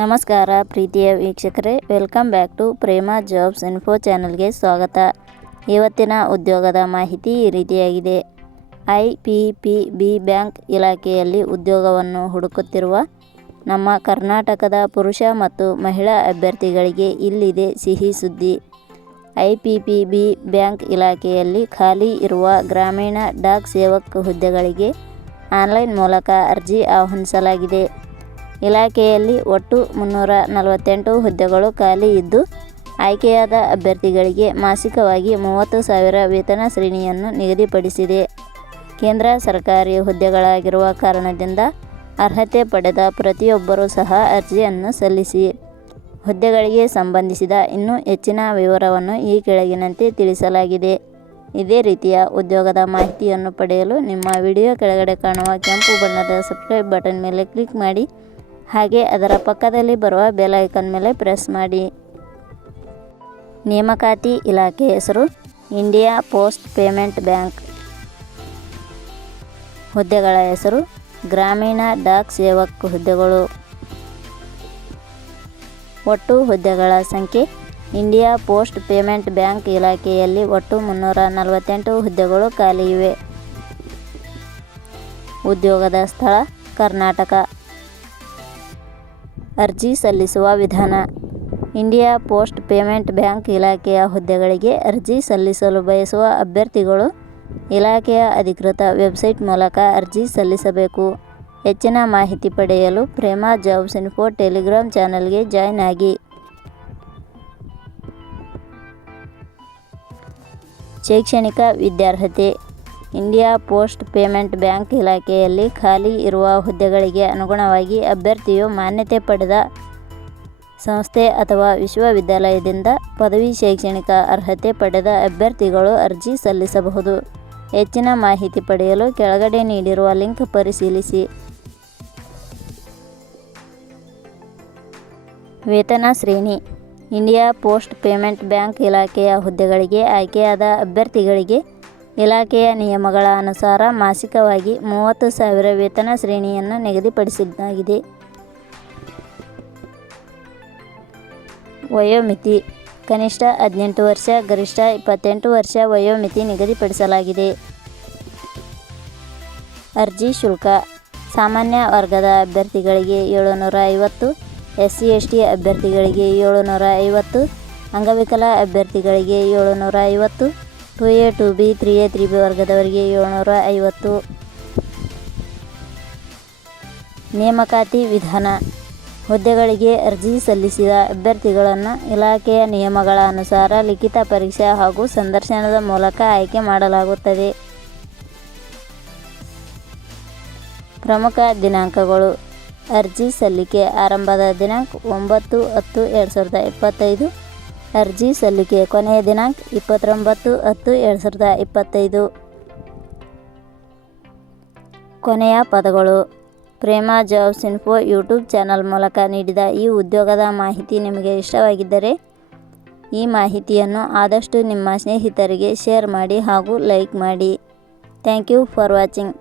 ನಮಸ್ಕಾರ ಪ್ರೀತಿಯ ವೀಕ್ಷಕರೇ, welcome back to Prema jobs info ಚಾನಲ್ಗೆ ಸ್ವಾಗತ. ಇವತ್ತಿನ ಉದ್ಯೋಗದ ಮಾಹಿತಿ ಈ ರೀತಿಯಾಗಿದೆ. IPPB ಬ್ಯಾಂಕ್ ಇಲಾಖೆಯಲ್ಲಿ ಉದ್ಯೋಗವನ್ನು ಹುಡುಕುತ್ತಿರುವ ನಮ್ಮ ಕರ್ನಾಟಕದ ಪುರುಷ ಮತ್ತು ಮಹಿಳಾ ಅಭ್ಯರ್ಥಿಗಳಿಗೆ ಇಲ್ಲಿದೆ ಸಿಹಿ ಸುದ್ದಿ. IPPB ಬ್ಯಾಂಕ್ ಇಲಾಖೆಯಲ್ಲಿ ಖಾಲಿ ಇರುವ ಗ್ರಾಮೀಣ ಡಾಕ್ ಸೇವಕ್ ಹುದ್ದೆಗಳಿಗೆ ಆನ್ಲೈನ್ ಮೂಲಕ ಅರ್ಜಿ ಆಹ್ವಾನಿಸಲಾಗಿದೆ. ಇಲಾಖೆಯಲ್ಲಿ ಒಟ್ಟು 348 ಹುದ್ದೆಗಳು ಖಾಲಿ ಇದ್ದು, ಆಯ್ಕೆಯಾದ ಅಭ್ಯರ್ಥಿಗಳಿಗೆ ಮಾಸಿಕವಾಗಿ 30,000 ವೇತನ ಶ್ರೇಣಿಯನ್ನು ನಿಗದಿಪಡಿಸಿದೆ. ಕೇಂದ್ರ ಸರ್ಕಾರಿ ಹುದ್ದೆಗಳಾಗಿರುವ ಕಾರಣದಿಂದ ಅರ್ಹತೆ ಪಡೆದ ಪ್ರತಿಯೊಬ್ಬರೂ ಸಹ ಅರ್ಜಿಯನ್ನು ಸಲ್ಲಿಸಿ. ಹುದ್ದೆಗಳಿಗೆ ಸಂಬಂಧಿಸಿದ ಇನ್ನೂ ಹೆಚ್ಚಿನ ವಿವರವನ್ನು ಈ ಕೆಳಗಿನಂತೆ ತಿಳಿಸಲಾಗಿದೆ. ಇದೇ ರೀತಿಯ ಉದ್ಯೋಗದ ಮಾಹಿತಿಯನ್ನು ಪಡೆಯಲು ನಿಮ್ಮ ವಿಡಿಯೋ ಕೆಳಗಡೆ ಕಾಣುವ ಕೆಂಪು ಬಣ್ಣದ ಸಬ್ಸ್ಕ್ರೈಬ್ ಬಟನ್ ಮೇಲೆ ಕ್ಲಿಕ್ ಮಾಡಿ, ಹಾಗೆ ಅದರ ಪಕ್ಕದಲ್ಲಿ ಬರುವ ಬೆಲ್ ಐಕಾನ್ ಮೇಲೆ ಪ್ರೆಸ್ ಮಾಡಿ. ನೇಮಕಾತಿ ಇಲಾಖೆ ಹೆಸರು ಇಂಡಿಯಾ ಪೋಸ್ಟ್ ಪೇಮೆಂಟ್ ಬ್ಯಾಂಕ್. ಹುದ್ದೆಗಳ ಹೆಸರು ಗ್ರಾಮೀಣ ಡಾಕ್ ಸೇವಕ್ ಹುದ್ದೆಗಳು. ಒಟ್ಟು ಹುದ್ದೆಗಳ ಸಂಖ್ಯೆ ಇಂಡಿಯಾ ಪೋಸ್ಟ್ ಪೇಮೆಂಟ್ ಬ್ಯಾಂಕ್ ಇಲಾಖೆಯಲ್ಲಿ ಒಟ್ಟು 348 ಹುದ್ದೆಗಳು ಖಾಲಿ ಇವೆ. ಉದ್ಯೋಗದ ಸ್ಥಳ ಕರ್ನಾಟಕ. ಅರ್ಜಿ ಸಲ್ಲಿಸುವ ವಿಧಾನ. ಇಂಡಿಯಾ ಪೋಸ್ಟ್ ಪೇಮೆಂಟ್ ಬ್ಯಾಂಕ್ ಇಲಾಖೆಯ ಹುದ್ದೆಗಳಿಗೆ ಅರ್ಜಿ ಸಲ್ಲಿಸಲು ಬಯಸುವ ಅಭ್ಯರ್ಥಿಗಳು ಇಲಾಖೆಯ ಅಧಿಕೃತ ವೆಬ್ಸೈಟ್ ಮೂಲಕ ಅರ್ಜಿ ಸಲ್ಲಿಸಬೇಕು. ಹೆಚ್ಚಿನ ಮಾಹಿತಿ ಪಡೆಯಲು ಪ್ರೇಮಾ ಜಾಬ್ಸ್ ಇನ್ಫೋ ಟೆಲಿಗ್ರಾಮ್ ಚಾನಲ್ಗೆ ಜಾಯ್ನ್ ಆಗಿ. ಶೈಕ್ಷಣಿಕ ವಿದ್ಯಾರ್ಹತೆ. ಇಂಡಿಯಾ ಪೋಸ್ಟ್ ಪೇಮೆಂಟ್ ಬ್ಯಾಂಕ್ ಇಲಾಖೆಯಲ್ಲಿ ಖಾಲಿ ಇರುವ ಹುದ್ದೆಗಳಿಗೆ ಅನುಗುಣವಾಗಿ ಅಭ್ಯರ್ಥಿಯು ಮಾನ್ಯತೆ ಪಡೆದ ಸಂಸ್ಥೆ ಅಥವಾ ವಿಶ್ವವಿದ್ಯಾಲಯದಿಂದ ಪದವಿ ಶೈಕ್ಷಣಿಕ ಅರ್ಹತೆ ಪಡೆದ ಅಭ್ಯರ್ಥಿಗಳು ಅರ್ಜಿ ಸಲ್ಲಿಸಬಹುದು. ಹೆಚ್ಚಿನ ಮಾಹಿತಿ ಪಡೆಯಲು ಕೆಳಗಡೆ ನೀಡಿರುವ ಲಿಂಕ್ ಪರಿಶೀಲಿಸಿ. ವೇತನ ಶ್ರೇಣಿ. ಇಂಡಿಯಾ ಪೋಸ್ಟ್ ಪೇಮೆಂಟ್ ಬ್ಯಾಂಕ್ ಇಲಾಖೆಯ ಹುದ್ದೆಗಳಿಗೆ ಆಯ್ಕೆಯಾದ ಅಭ್ಯರ್ಥಿಗಳಿಗೆ ಇಲಾಖೆಯ ನಿಯಮಗಳ ಅನುಸಾರ ಮಾಸಿಕವಾಗಿ 30,000 ವೇತನ ಶ್ರೇಣಿಯನ್ನು ನಿಗದಿಪಡಿಸಲಾಗಿದೆ. ವಯೋಮಿತಿ. ಕನಿಷ್ಠ 18 ವರ್ಷ, ಗರಿಷ್ಠ 28 ವರ್ಷ ವಯೋಮಿತಿ ನಿಗದಿಪಡಿಸಲಾಗಿದೆ. ಅರ್ಜಿ ಶುಲ್ಕ. ಸಾಮಾನ್ಯ ವರ್ಗದ ಅಭ್ಯರ್ಥಿಗಳಿಗೆ 750, SC/ST ಅಭ್ಯರ್ಥಿಗಳಿಗೆ 750, ಅಂಗವಿಕಲ ಅಭ್ಯರ್ಥಿಗಳಿಗೆ 750, 2A 2B 3A 3B ವರ್ಗದವರಿಗೆ 750. ನೇಮಕಾತಿ ವಿಧಾನ. ಹುದ್ದೆಗಳಿಗೆ ಅರ್ಜಿ ಸಲ್ಲಿಸಿದ ಅಭ್ಯರ್ಥಿಗಳನ್ನು ಇಲಾಖೆಯ ನಿಯಮಗಳ ಅನುಸಾರ ಲಿಖಿತ ಪರೀಕ್ಷೆ ಹಾಗೂ ಸಂದರ್ಶನದ ಮೂಲಕ ಆಯ್ಕೆ ಮಾಡಲಾಗುತ್ತದೆ. ಪ್ರಮುಖ ದಿನಾಂಕಗಳು. ಅರ್ಜಿ ಸಲ್ಲಿಕೆ ಆರಂಭದ ದಿನಾಂಕ 9/10/2025. ಅರ್ಜಿ ಸಲ್ಲಿಕೆ ಕೊನೆಯ ದಿನಾಂಕ 29/10/2025. ಕೊನೆಯ ಪದಗಳು. Prema jobs info YouTube channel ಮೂಲಕ ನೀಡಿದ ಈ ಉದ್ಯೋಗದ ಮಾಹಿತಿ ನಿಮಗೆ ಇಷ್ಟವಾಗಿದ್ದರೆ ಈ ಮಾಹಿತಿಯನ್ನು ಆದಷ್ಟು ನಿಮ್ಮ ಸ್ನೇಹಿತರಿಗೆ ಶೇರ್ ಮಾಡಿ ಹಾಗೂ ಲೈಕ್ ಮಾಡಿ. Thank you for watching.